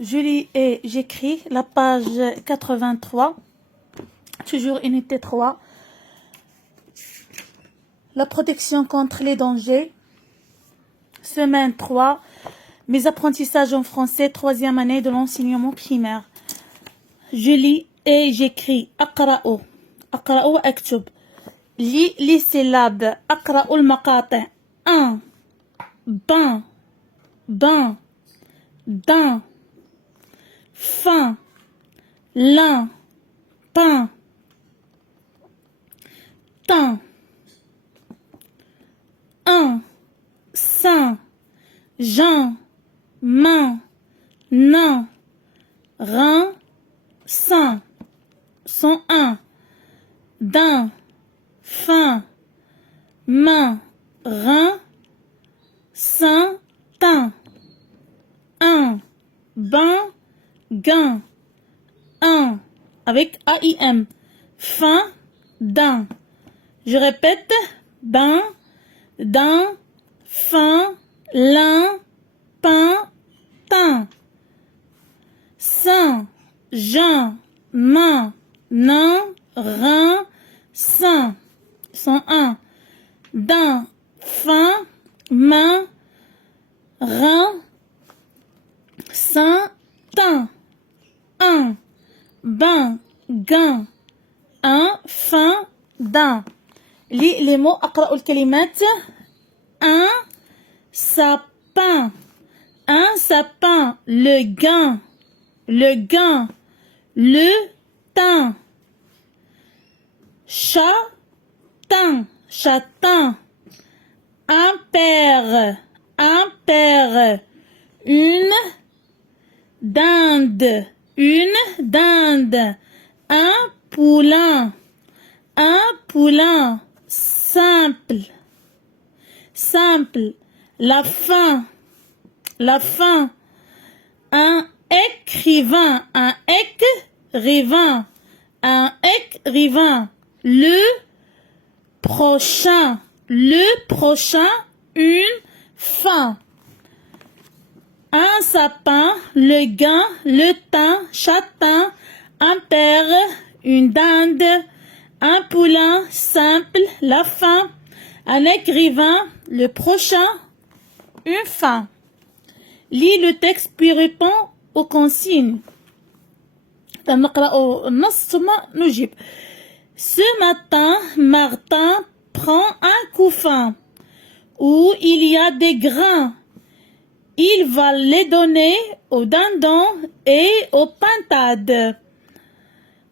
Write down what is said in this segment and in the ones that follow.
Je lis et j'écris la page 83, toujours unité 3. La protection contre les dangers, semaine 3. Mes apprentissages en français, troisième année de l'enseignement primaire. Je lis et j'écris. أقرأ وأكتب. Lis les syllabes. أقرأ المقاطع. 1. Bain, bain, d'un. Fin, lin, pain. Teint. 1. Sein, jeun, main, nain, rein, sein. 101. D'un, fin, main, rein, sein, teint. 1. Bain, gain. 1. Avec AIM. Fin, d'un. Je répète. Bain, d'un, fin, lin, pain, teint. Sein, jeun, main, nain, rein, sein. 101. D'un, fin, main, rein, sein, teint. 1. Bain, gain. 1. Fin, d'un. Lis les mots. أقرأ الكلمات. 1. Sapin. Un sapin. Le gain. Le gain. Le thym. Châtain. Châtain. Un père. Un père. Une dinde. Une dinde. Un poulain. Un poulain. Simple. Simple. La fin. La fin. Un écrivain. Un écrivain. Un écrivain. Le prochain. Le prochain. Une fin. Un sapin, le gain, le thym, châtain, un père, une dinde, un poulain, simple, la fin, un écrivain, le prochain, une fin. Lis le texte puis réponds aux consignes. Ce matin, Martin prend un couffin où il y a des grains. Il va les donner aux dindons et aux pintades.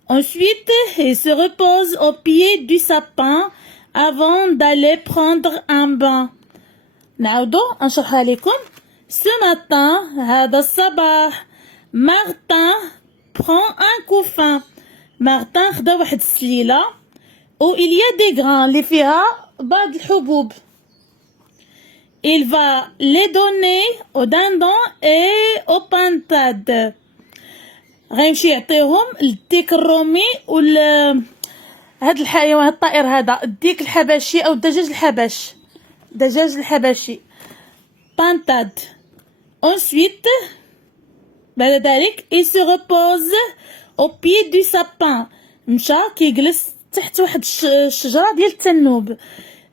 Ensuite, il se repose au pied du sapin avant d'aller prendre un bain. نعودو نشرحها لكم. Ce matin, هذا الصباح, Martin prend un couffin. Martin خدا واحد السليلة où il y a des grains اللي فيها بعض الحبوب. Il va les donner aux dindons et aux pintades. غيمشي يعطيهم الديك الرومي هاد الحيوان الطائر هذا الديك الحبشي او الدجاج الحبش. دجاج الحبشي. Pintade. Ensuite, بعد ذلك il se repose au pied du sapin. مشى كيجلس تحت واحد الشجرة ديال التنوب.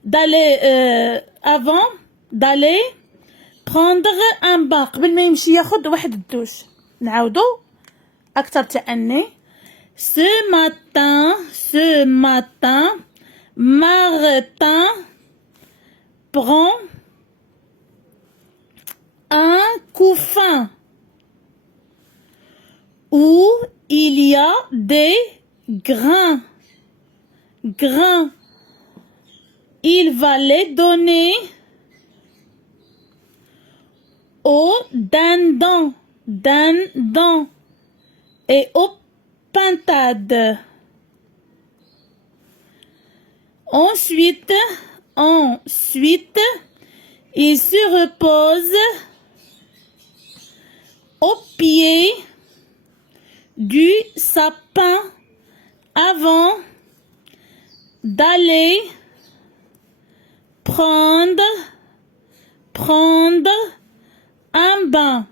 d'aller avant d'aller prendre un bain قبل ما يمشي ياخد واحد الدوش. نعاودو أكثر تأني. Ce matin, Martin prend un couffin où il y a des grains. Il va les donner aux dindons et aux pintades. Ensuite, il se repose au pied du sapin avant d'aller prendre un bain.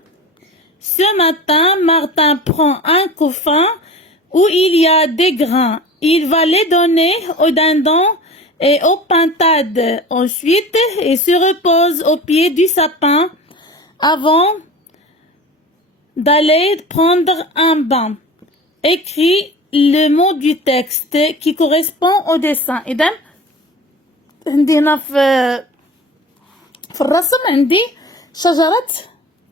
Ce matin, Martin prend un couffin où il y a des grains. Il va les donner aux dindons et aux pintades. Ensuite, il se repose au pied du sapin avant d'aller prendre un bain. Écris le mot du texte qui correspond au dessin. إذن عندي هنا في الرسم عندي شجرة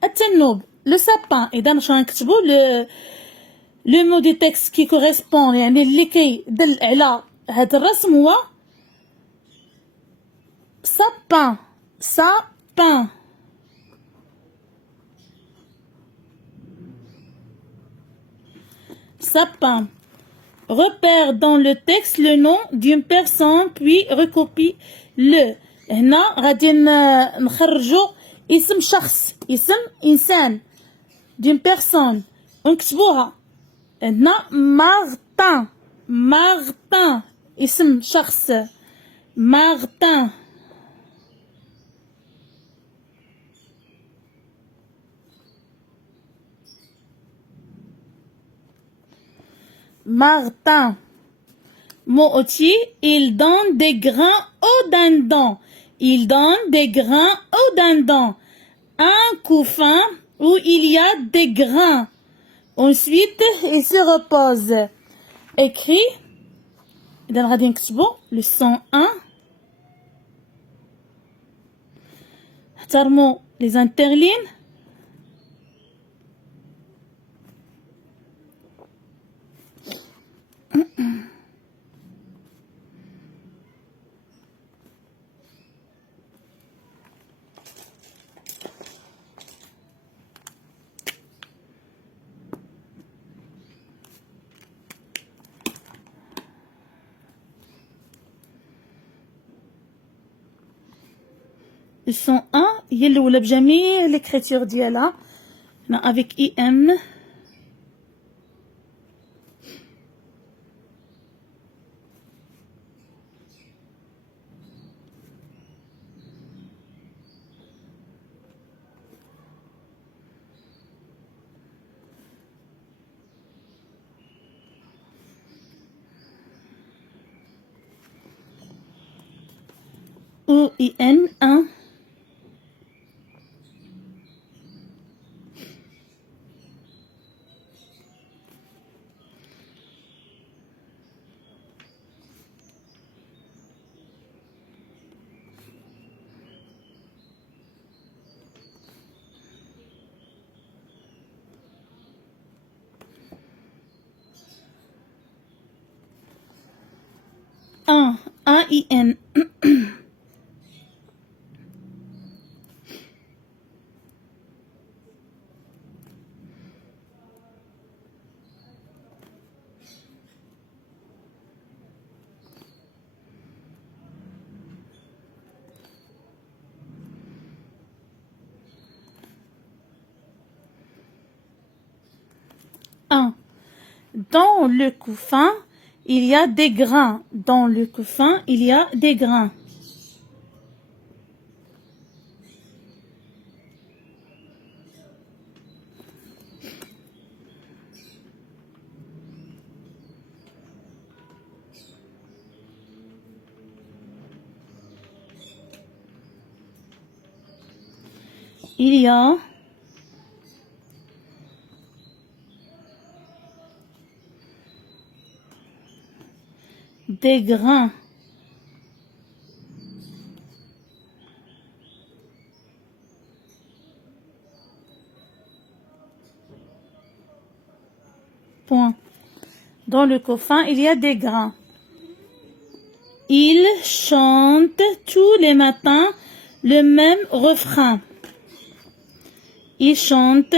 التنوب لو سابان. إذا واش غنكتبو لو مو دي تكست كي كوريسبون يعني اللي كيدل على هذا الرسم هو سابان سابان. Sapin. Repère dans le texte le nom d'une personne puis recopie-le. هنا غادي نخرجوا اسم شخص اسم إنسان d'une personne ونكتبوها. هنا مارتن مارتن اسم شخص مارتن. Martin. Mot outil, il donne des grains aux dindons. Il donne des grains aux dindons. Un couffin où il y a des grains. Ensuite, il se repose. Écrit. إذا غادي نكتبو leçon 1. احترموا les interlignes. Leçon 1 هي الأولى بجميع l'écriture ديالها هنا avec IM. OIN 1. AIN. Dans le couffin, il y a des grains. Dans le couffin, il y a des grains. Il y a des grains. Point. Dans le couffin, il y a des grains. Il chante tous les matins le même refrain. Il chante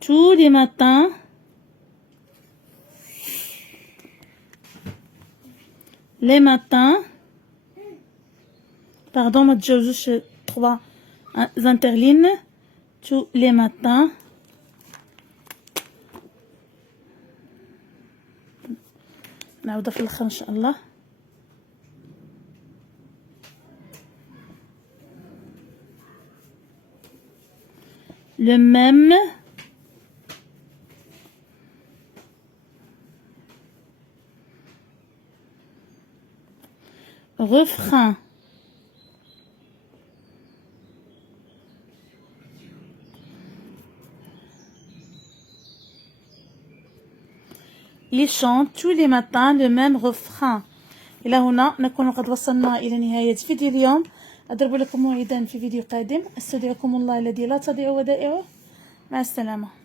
tous les matins pardon ما تجاوزوش 3 interlignes tous les matins نعاودها في الاخر ان شاء الله. le même refrain. Ils chantent tous les matins le même refrain. إلى هنا نكون قد وصلنا إلى نهاية فيديو اليوم. أضرب لكم موعدا في فيديو قادم. أستودعكم الله الذي لا تضيع ودائعه. مع السلامة.